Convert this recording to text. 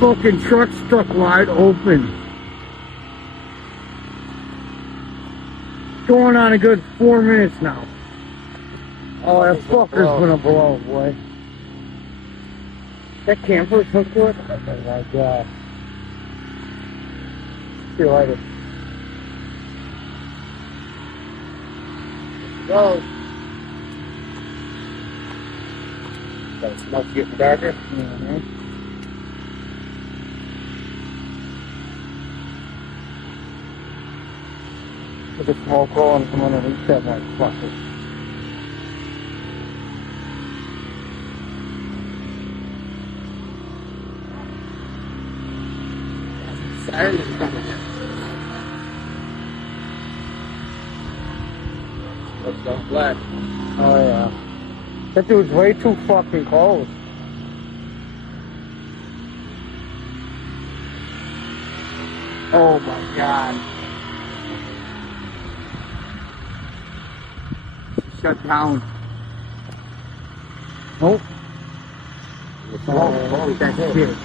fucking truck stuck wide open. Going on a good 4 minutes now. Oh, that fucker's gonna blow, boy. That camper's hooked to it? Oh my god. See you later. Go. That smoke getting darker? Mm-hmm. Look at smoke rolling from underneath that motherfucker. Saturday's coming in. Looks so black. Oh yeah. That dude's way too fucking close. Oh my god. Shut down. Nope. Oh, that shit.